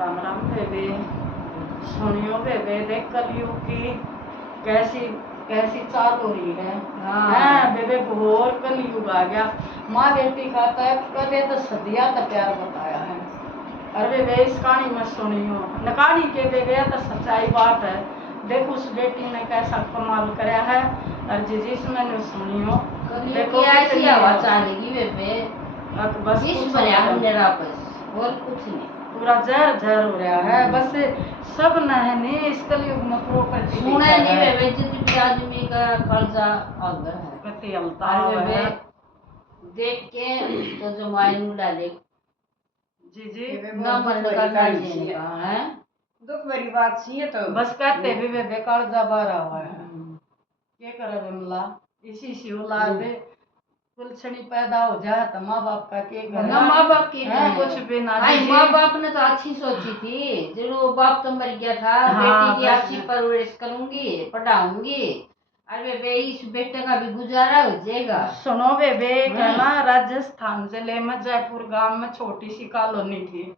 राम राम बेबे। सुनियो बेबे, देख कलयुग की कैसी कैसी चाल हो रही है। हाँ बेबे, घोर कलयुग आ गया। माँ बेटी का तय कदे तो सदिया तो प्यार बताया है। अरे बेबे, इस कहानी में सुनियो न कहानी के बेबे तो सच्चाई बात है। देखो उस बेटी ने कैसा कमाल कराया है। और जिसमें ने सुनियो देखो ऐसी आवाज चलेगी बेबे। बस इस बने हमने वापस और कुछ नहीं, पूरा जहर जहर हो रहा है। बस सब नहने इस कलयुग में प्रॉपर्टी सुने नहीं बेबे, जितनी आदमी का कर्जा अगर है कति अलता बेबे देख के तो जो मायनू डाले जी जी ना मन करना चाहिए है। दुख भरी बात सी है। तो बस कहते भी वे बेकार जा बारा हुआ है। क्या करे बिमला, इसी से औलाद कुलछनी पैदा हो जाए तो माँ बाप का के ना माँ बाप की है कुछ भी ना। माँ बाप ने तो अच्छी सोची थी, जरूर बाप तो मर गया था। हाँ, बेटी की अच्छी परवरिश करूंगी, पढ़ाऊंगी, अरे बे इस बेटे का भी गुजारा हो जाएगा। सुनो बेबे, कहना राजस्थान जिले में जयपुर गांव में छोटी सी कॉलोनी थी।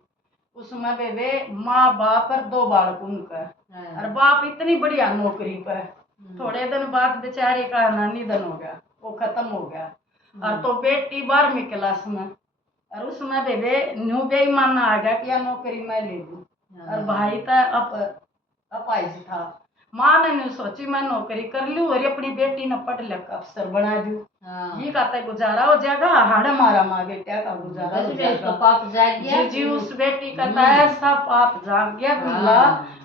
उसमें बेबे माँ बाप और 2 बालक उनका। और बाप इतनी बढ़िया नौकरी पर, थोड़े दिन बाद बेचारे का निधन हो गया, वो खत्म हो गया। और तो बेटी 12वीं क्लास में। और उसमें बेबे न्यू बेईमान आ गया कि नौकरी मैं ले लूं। और भाई तो अपाहिज था। माँ ने नहीं सोची मैं नौकरी कर लूं और अपनी बेटी ने पढ़ लिख अफसर बना दूं। ये कहता है गुजारा हो जाएगा। हाड़ मारा माँ बेटा का गुजारा हो जाएगा। पाप जाग गया जी उस बेटी का ऐसा पाप जाग गया बिमला।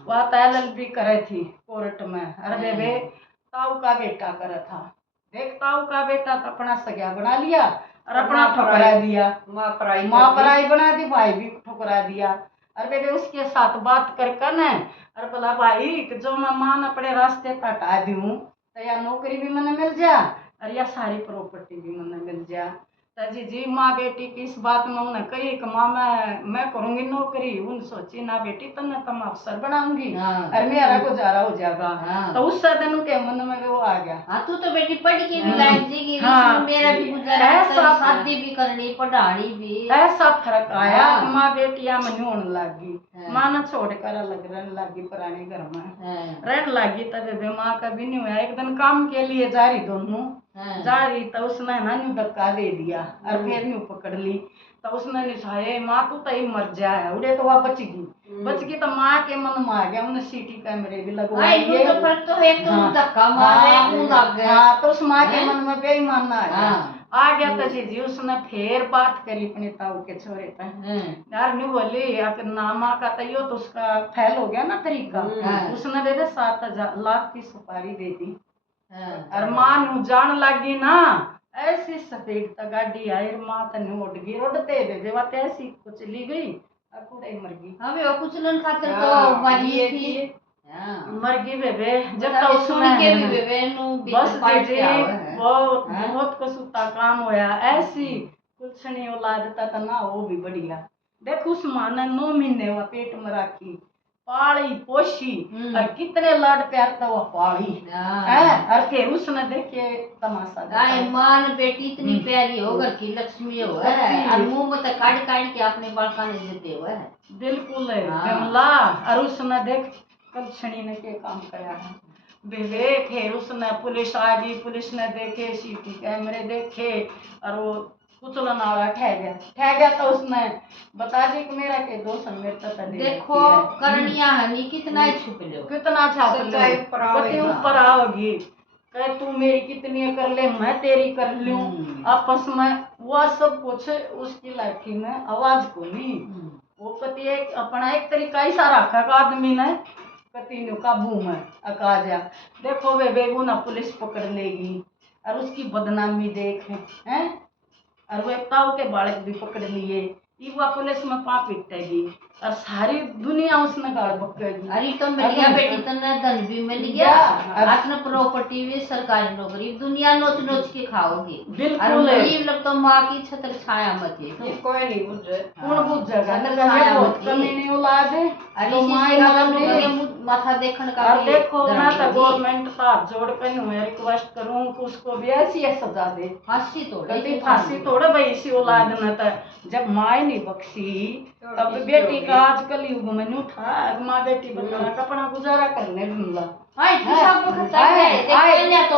वह तैलल भी करे थी कोर्ट में। अरे बेबे, ताऊ का बेटा करे था। देख ताऊ का बेटा तो अपना सगा बना लिया और अपना ठुकरा दिया। माँ पराई बना दी, भाई भी ठुकरा दिया। अरे बेबे उसके साथ बात कर न अरे बोला भाई कि जो मैं मान अपने रास्ते पर हटा दूं तो या नौकरी भी मैंने मिल जा और या सारी प्रॉपर्टी भी मैंने मिल जा। जी माँ बेटी की इस बात में उन्हें कही कि माँ मैं करूंगी नौकरी। उन सोची ना बेटी तन्ने तुम अफसर बनाऊंगी और मेरा गुजारा हो जाएगा। तो उस दिन के मन में वो आ गया। तू तो बेटी पढ़ के भी लायक जी, मेरा भी गुजारा, शादी भी करनी, पढ़ानी भी। ऐसा फर्क आया। माँ बेटियां मन होने लगी। माँ ने छोड़कर अलग रहने लगी, पुराने घर में रहने लगी। तब माँ का भी नहीं हुआ। एक दिन काम के लिए जा रही दोनों जा रही तो उसने ना न्यू धक्का दे दिया और फिर न्यू पकड़ ली। तो उसने निशाए माँ तू तो ही मर जाए। उड़े तो वह बच गई तो माँ के मन में आ गया। उन्हें सीटी कैमरे भी लगवाए। तो उस माँ के मन में बेईमान आ गया। तो जी उसने फिर बात करी अपने ताऊ के छोरे पे। यार न्यू बोली ना माँ का तो यो तो उसका फैल हो गया ना तरीका। उसने दे 7 लाख की सुपारी दे दी। और माँ नू जान लगी ना ऐसी स्पीड तक गाड़ी आई। माँ तने उड़ गई रोडते बेबे बात ऐसी कुचली गई और पूरे मर गई। हमें वो कुचलन खातिर तो मारी थी, मर गई बेबे। जब तक उसने बस जी वो बहुत कसूता काम होया। ऐसी कुलछनी औलाद था ना वो भी बढ़िया। देखो उस माँ ने 9 महीने वो पेट में रखी, पाली पोशी और कितने लाड प्यार था वो पाली है। और फिर उसने देखे तमाशा। माँ ने बेटी इतनी प्यारी हो, घर की लक्ष्मी हो और मुंह में तो काट काट के अपने बालका ने देते हुए है। बिल्कुल है बिमला। और उसने देख कलछणी ने के काम कराया है बेबे। फिर उसने पुलिस आ गई, पुलिस ने देखे सीटी कैमरे देखे और वो कुचलन वाला ठह गया। तो उसने बता दी कि मेरा के दोस्त मेरे तक देखो करनिया हनी कितना ही छुप लो, कितना छाप लो ऊपर आओगी। कहे तू मेरी कितनी कर ले मैं तेरी कर लूं। आपस में वो सब कुछ उसकी लाठी में आवाज को नहीं। वो कति एक अपना एक तरीका ही सारा रखा आदमी ने कति काबू में अका जा। देखो वे बेगुना पुलिस पकड़ लेगी और उसकी बदनामी देख हैं। और वो ताऊ के बालक भी पकड़ लिए। वो पुलिस में पाप पिटेगी और सारी दुनिया उसने गाड़ पकड़ेगी। अरे तो मिल गया बेटी, तन्ने धन भी मिल गया, अपना प्रॉपर्टी भी, सरकारी नौकरी, दुनिया नोच नोच के खाओगी। बिल्कुल ये लोग तो माँ की छत्र छाया मत है। कोई नहीं बुझे कौन बुझेगा। बहुत कमी नहीं औलाद है। माथा देखने का और भी देखो मैं गारंटी तो नहीं। गवर्नमेंट का हाथ जोड़ कर मैं रिक्वेस्ट करूं कि उसको भी ऐसी सजा दे। फांसी तोड़े कभी फांसी तोड़े भाई इसी औलाद ने तो जब माँ नहीं बख्शी अब बेटी का आजकल युग में नहीं उठा माँ बेटी बता का अपना गुजारा करने दूंगा। हाय किसा वक्त है देखने तो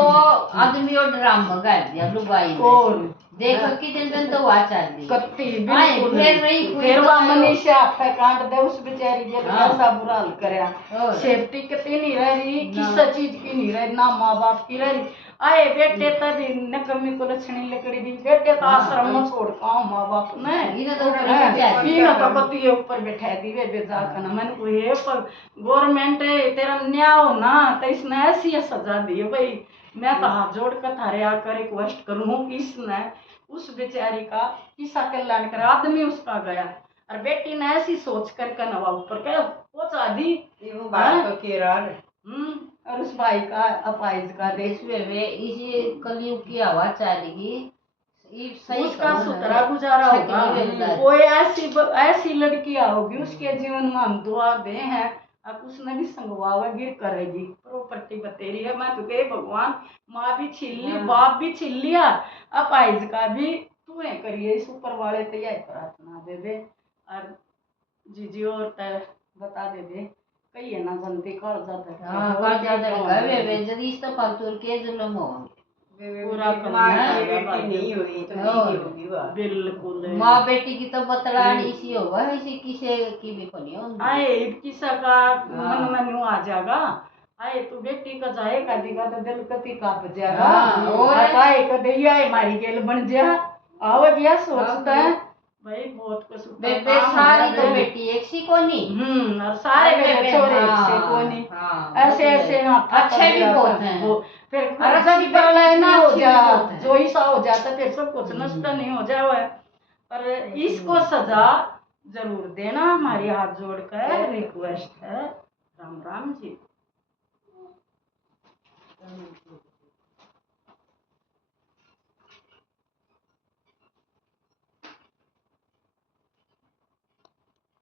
आदमी और ड्राम मंगा दिया लुगाई और देखो कितने दिन तो हुआ चल दी कत्ती हाय बिल्कुल फिर रही फिर वह मनीषा हाथ काट दे उस बेचारी के हाँ। कैसा बुरा हाल करया और। सेफ्टी कितनी नहीं रह रही ना। किस चीज की नहीं रही ना माँ बाप की रह रही आए बेटे तभी नकमी को लक्षणी लकड़ी दी बेटे तो हाँ। आश्रम में छोड़ का माँ बाप ने इन्हें तो ऊपर हाँ, बैठा दी। इन्हें तो कत्ती के ऊपर बैठा दी वे बेजा खाना मैंने को ये पर गवर्नमेंट तेरा न्याय हो ना तो इसने ऐसी सजा दी है भाई मैं तो हाथ जोड़ कर थारे आकर रिक्वेस्ट करूँ कि इसने उस बेचारी का किसा कल्याण कर आदमी उसका गया और बेटी ने ऐसी सोच कर नवा ऊपर क्या पहुंचा दी ये वो बात तो केरल और उस भाई का अपाइज का देश देश में वे इसी कलयुग की हवा चलेगी ये सही उसका कहूँ सुतरा ना। गुजारा होगा छकनी में गुजारा। कोई ऐसी लड़की होगी उसके जीवन में हम दुआ दे हैं अब उसने भी संगवावा गिर करेगी प्रॉपर्टी बतेरी है मैं तो कहे भगवान माँ भी छीन ली बाप भी छीन लिया अब आइज का भी तू है करिए इस ऊपर वाले तो यही प्रार्थना दे दे और जीजी और तय बता दे दे कही है ना जनती कर जाता हाँ कर जाता है वे जदी इस तो फालतू के जुल्म होंगे पूरा माँ करना की है बेटी नहीं हुई तो नहीं होगी वह बिल्कुल माँ बेटी की तो बतलान इसी होगा इसी किसी की भी नहीं होगी आए किसा का मन में न्यू आ जाएगा आए तू बेटी का जाएगा दिखा तो दिल कति काप जाएगा हाँ, और आए कदे ये आए मारी गेल बन जा आओ गया सोचता है भाई बहुत कुछ बेबे सारी तो बेटी एक सी को नहीं और सारे बेटे छोरे एक से हाँ, कोनी हाँ, ऐसे ऐसे हाथ अच्छे भी बहुत हैं फिर और जब अच्छी प्रलय ना हो अच्छी भी जा बहुत हैं। जो ही सा हो जाता फिर सब कुछ नष्ट नहीं हो जाए पर इसको सजा जरूर देना हमारी हाथ जोड़कर रिक्वेस्ट है राम राम जी।